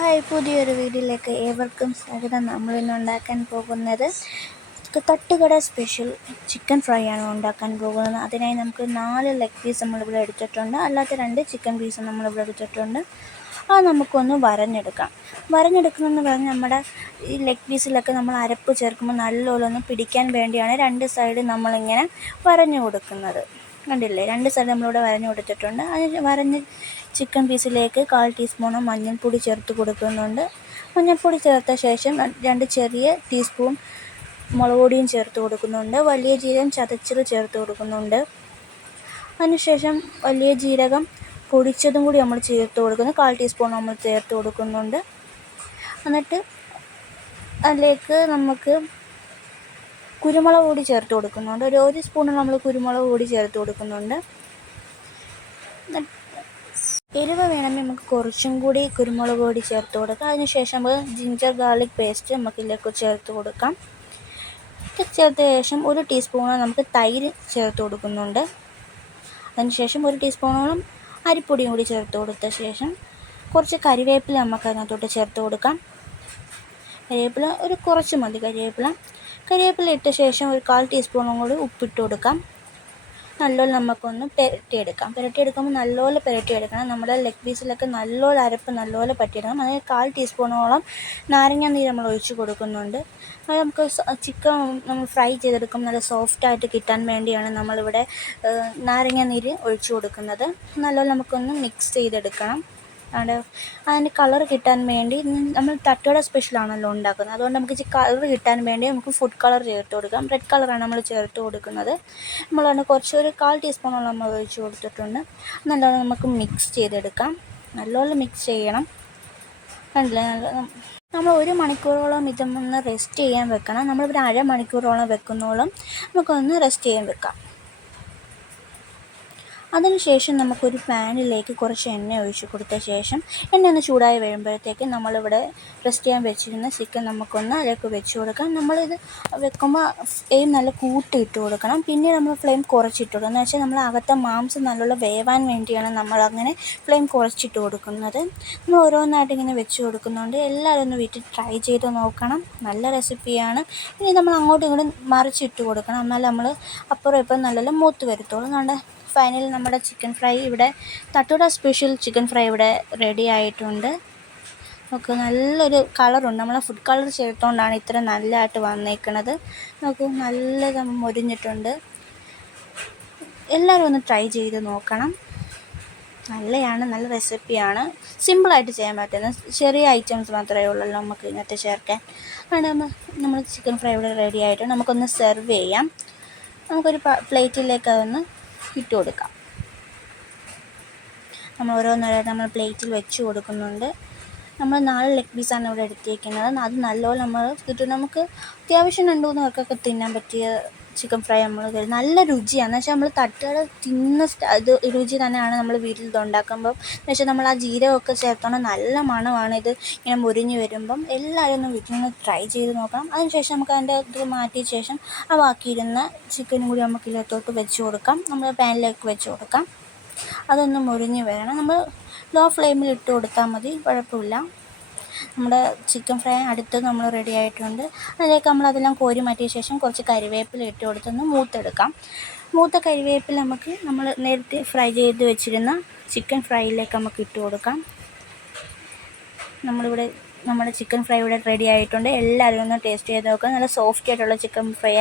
Hi പുതിയൊരു വീഡിയോയിലേക്ക് ഏവർക്കും സ്വാഗതം. നമ്മൾ ഇന്ന് ഉണ്ടാക്കാൻ പോകുന്നത് തട്ടുകട സ്പെഷ്യൽ ചിക്കൻ ഫ്രൈ ആണ് ഉണ്ടാക്കാൻ പോകുന്നത്. അതിനായി നമുക്ക് നാല് ലെഗ് പീസ് നമ്മളിവിടെ എടുത്തിട്ടുണ്ട്. അല്ലാത്ത രണ്ട് ചിക്കൻ പീസ് നമ്മളിവിടെ എടുത്തിട്ടുണ്ട്. അത് നമുക്കൊന്ന് വരഞ്ഞെടുക്കാം. വരഞ്ഞെടുക്കുന്നതെന്ന് പറഞ്ഞാൽ നമ്മുടെ ഈ ലെഗ് പീസിലൊക്കെ നമ്മൾ അരപ്പ് ചേർക്കുമ്പോൾ നല്ലോലൊന്ന് പിടിക്കാൻ വേണ്ടിയാണ് രണ്ട് സൈഡ് നമ്മളിങ്ങനെ വരഞ്ഞു കൊടുക്കുന്നത്. കണ്ടില്ലേ? രണ്ട് സൈഡ് നമ്മളിവിടെ വരഞ്ഞു കൊടുത്തിട്ടുണ്ട്. അത് വരഞ്ഞ് ചിക്കൻ പീസിലേക്ക് കാൽ ടീസ്പൂണ് മഞ്ഞൾപ്പൊടി ചേർത്ത് കൊടുക്കുന്നുണ്ട്. മഞ്ഞൾപ്പൊടി ചേർത്ത ശേഷം രണ്ട് ചെറിയ ടീസ്പൂൺ മുളക് പൊടിയും ചേർത്ത് കൊടുക്കുന്നുണ്ട്. വലിയ ജീരകം ചതച്ചത് ചേർത്ത് കൊടുക്കുന്നുണ്ട്. അതിനുശേഷം വലിയ ജീരകം പൊടിച്ചതും കൂടി നമ്മൾ ചേർത്ത് കൊടുക്കുന്നു. കാൽ ടീസ്പൂൺ നമ്മൾ ചേർത്ത് കൊടുക്കുന്നുണ്ട്. എന്നിട്ട് അതിലേക്ക് നമുക്ക് കുരുമുളക് കൂടി ചേർത്ത് കൊടുക്കുന്നുണ്ട്. ഒരു ഒരു സ്പൂൺ നമ്മൾ കുരുമുളക് കൂടി ചേർത്ത് കൊടുക്കുന്നുണ്ട്. എരിവ് വേണമെങ്കിൽ നമുക്ക് കുറച്ചും കൂടി കുരുമുളക് പൊടി ചേർത്ത് കൊടുക്കാം. അതിനുശേഷം നമുക്ക് ജിഞ്ചർ ഗാർലിക് പേസ്റ്റ് നമുക്ക് ഇതിലേക്ക് ചേർത്ത് കൊടുക്കാം. ചേർത്ത ശേഷം ഒരു ടീസ്പൂണ് നമുക്ക് തൈര് ചേർത്ത് കൊടുക്കുന്നുണ്ട്. അതിനുശേഷം ഒരു ടീസ്പൂണോളം അരിപ്പൊടിയും കൂടി ചേർത്ത് കൊടുത്ത ശേഷം കുറച്ച് കരിവേപ്പില നമുക്ക് അതിനകത്തോട്ട് ചേർത്ത് കൊടുക്കാം. കരിവേപ്പില ഒരു കുറച്ച് മതി. കരിവേപ്പില കരിവേപ്പില ഇട്ട ശേഷം ഒരു കാൽ ടീസ്പൂണും കൂടി ഉപ്പിട്ട് കൊടുക്കാം. നല്ലോണം നമുക്കൊന്ന് പുരട്ടിയെടുക്കാം. പുരട്ടിയെടുക്കുമ്പോൾ നല്ലപോലെ പുരട്ടിയെടുക്കണം. നമ്മുടെ ലെഗ് പീസിലൊക്കെ നല്ലോണം അരപ്പ് നല്ലപോലെ പറ്റിയെടുക്കണം. അതായത് കാൽ ടീസ്പൂണോളം നാരങ്ങ നീര് നമ്മൾ ഒഴിച്ച് കൊടുക്കുന്നുണ്ട്. അത് നമുക്ക് ചിക്കൻ നമ്മൾ ഫ്രൈ ചെയ്തെടുക്കും നല്ല സോഫ്റ്റായിട്ട് കിട്ടാൻ വേണ്ടിയാണ് നമ്മളിവിടെ നാരങ്ങ നീര് ഒഴിച്ച് കൊടുക്കുന്നത്. നല്ലോണം നമുക്കൊന്ന് മിക്സ് ചെയ്തെടുക്കണം. അവിടെ അതിന് കളർ കിട്ടാൻ വേണ്ടി നമ്മൾ തട്ടുകട സ്പെഷ്യലാണല്ലോ ഉണ്ടാക്കുന്നത്. അതുകൊണ്ട് നമുക്ക് കളർ കിട്ടാൻ വേണ്ടി നമുക്ക് ഫുഡ് കളർ ചേർത്ത് കൊടുക്കാം. റെഡ് കളറാണ് നമ്മൾ ചേർത്ത് കൊടുക്കുന്നത്. നമ്മളാണ് കുറച്ച് ഒരു കാൽ ടീസ്പൂണോളം നമ്മൾ ഒഴിച്ച് കൊടുത്തിട്ടുണ്ട്. നല്ലോണം നമുക്ക് മിക്സ് ചെയ്തെടുക്കാം. നല്ലോണം മിക്സ് ചെയ്യണം. നല്ല നമ്മൾ ഒരു മണിക്കൂറോളം ഇതൊന്ന് റെസ്റ്റ് ചെയ്യാൻ വെക്കണം. നമ്മളിവിടെ അരമണിക്കൂറോളം വെക്കുന്നോളം നമുക്കൊന്ന് റെസ്റ്റ് ചെയ്യാൻ വെക്കാം. അതിനുശേഷം നമുക്കൊരു പാനിലേക്ക് കുറച്ച് എണ്ണ ഒഴിച്ച് കൊടുത്ത ശേഷം എണ്ണ ഒന്ന് ചൂടായി വരുമ്പോഴത്തേക്ക് നമ്മളിവിടെ റെസ്റ്റ് ചെയ്യാൻ വെച്ചിരുന്ന ചിക്കൻ നമുക്കൊന്ന് അതിലേക്ക് വെച്ച് കൊടുക്കാം. നമ്മളിത് വെക്കുമ്പോൾ ഫ്ലെയിം നല്ല കൂട്ടിയിട്ട് കൊടുക്കണം. പിന്നെ നമ്മൾ ഫ്ലെയിം കുറച്ചിട്ട് കൊടുക്കണം. എന്ന് വെച്ചാൽ നമ്മൾ അകത്തെ മാംസം നല്ലോണം വേവാൻ വേണ്ടിയാണ് നമ്മളങ്ങനെ ഫ്ലെയിം കുറച്ചിട്ട് കൊടുക്കുന്നത്. നമ്മൾ ഓരോന്നായിട്ട് ഇങ്ങനെ വെച്ച് കൊടുക്കുന്നുണ്ട് എല്ലാവരും ഒന്ന് വീട്ടിൽ ട്രൈ ചെയ്ത് നോക്കണം. നല്ല റെസിപ്പിയാണ്. ഇനി നമ്മൾ അങ്ങോട്ടും ഇങ്ങോട്ടും മറിച്ചിട്ട് കൊടുക്കണം. എന്നാൽ നമ്മൾ അപ്പുറം ഇപ്പം നല്ലോണം മൂത്ത് വരുത്തുള്ളൂ. നമ്മുടെ ഫൈനൽ നമ്മുടെ ചിക്കൻ ഫ്രൈ ഇവിടെ തട്ടൂട സ്പെഷ്യൽ ചിക്കൻ ഫ്രൈ ഇവിടെ റെഡി ആയിട്ടുണ്ട്. നമുക്ക് നല്ലൊരു കളറുണ്ട് നമ്മളെ ഫുഡ് കളർ ചേർത്തുകൊണ്ടാണ് ഇത്ര നല്ലതായിട്ട് വന്നേക്കുന്നത് നോക്കൂ നല്ല മൊരിഞ്ഞിട്ടുണ്ട്. എല്ലാവരും ഒന്ന് ട്രൈ ചെയ്ത് നോക്കണം. നല്ലതാണ് നല്ല റെസിപ്പിയാണ് സിമ്പിളായിട്ട് ചെയ്യാൻ പറ്റുന്ന ചെറിയ ഐറ്റംസ് മാത്രമേ ഉള്ളല്ലോ നമുക്ക് ഇങ്ങനത്തെ ചേർക്കാൻ. അതുകൊണ്ട് നമ്മൾ ചിക്കൻ ഫ്രൈ ഇവിടെ റെഡി ആയിട്ട്. നമുക്കൊന്ന് സെർവ് ചെയ്യാം. നമുക്കൊരു പ്ലേറ്റിലേക്ക് അതൊന്ന് ഇട്ട് കൊടുക്കാം നമ്മൾ ഓരോന്നോരോ നമ്മൾ പ്ലേറ്റിൽ വെച്ച് കൊടുക്കുന്നുണ്ട്. നമ്മൾ നാല് ലെഗ് പീസാണ് ഇവിടെ എടുത്തേക്കുന്നത് അത് നല്ലപോലെ നമ്മൾ കിട്ടും നമുക്ക് അത്യാവശ്യം രണ്ട് മൂന്ന് പേർക്കൊക്കെ തിന്നാൻ പറ്റിയ ചിക്കൻ ഫ്രൈ നമ്മൾ നല്ല രുചിയാണ്. എന്ന് വെച്ചാൽ നമ്മൾ തട്ടുകട തിന്ന അത് രുചി തന്നെയാണ് നമ്മൾ വീട്ടിൽ ഇത് ഉണ്ടാക്കുമ്പം. എന്ന് വെച്ചാൽ നമ്മൾ ആ ജീരകമൊക്കെ ചേർത്തോണ്ട് നല്ല മണമാണ് ഇത് ഇങ്ങനെ മുരിഞ്ഞ് വരുമ്പം. എല്ലാവരും ഒന്ന് വീട്ടിൽ നിന്ന് ട്രൈ ചെയ്ത് നോക്കണം. അതിനുശേഷം നമുക്ക് അതിന്റെ ഇത് മാറ്റിയ ശേഷം ആ ബാക്കിയിരുന്ന ചിക്കനും കൂടി നമുക്ക് ഇല്ലാത്തോട്ട് വെച്ച് കൊടുക്കാം. നമ്മൾ പാനിലേക്ക് വെച്ച് കൊടുക്കാം. അതൊന്ന് മുരിഞ്ഞ് വരണം. നമ്മൾ ലോ ഫ്ലെയിമിൽ ഇട്ട് കൊടുത്താൽ മതി. കുഴപ്പമില്ല. നമ്മുടെ ചിക്കൻ ഫ്രൈ അടുത്ത് നമ്മൾ റെഡി ആയിട്ടുണ്ട്. അതിലേക്ക് നമ്മളതെല്ലാം കോരി മാറ്റിയ ശേഷം കുറച്ച് കരിവേപ്പില ഇട്ട് കൊടുത്തൊന്ന് മൂത്തെടുക്കാം. മൂത്ത കരിവേപ്പില നമുക്ക് നമ്മൾ നേരത്തെ ഫ്രൈ ചെയ്ത് വെച്ചിരുന്ന ചിക്കൻ ഫ്രൈയിലേക്ക് നമുക്ക് ഇട്ട് കൊടുക്കാം. നമ്മളിവിടെ നമ്മുടെ ചിക്കൻ ഫ്രൈ ഇവിടെ റെഡി ആയിട്ടുണ്ട്. എല്ലാവരും ഒന്ന് ടേസ്റ്റ് ചെയ്ത് നോക്കുക നല്ല സോഫ്റ്റ് ആയിട്ടുള്ള ചിക്കൻ ഫ്രൈ